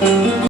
Mm-hmm.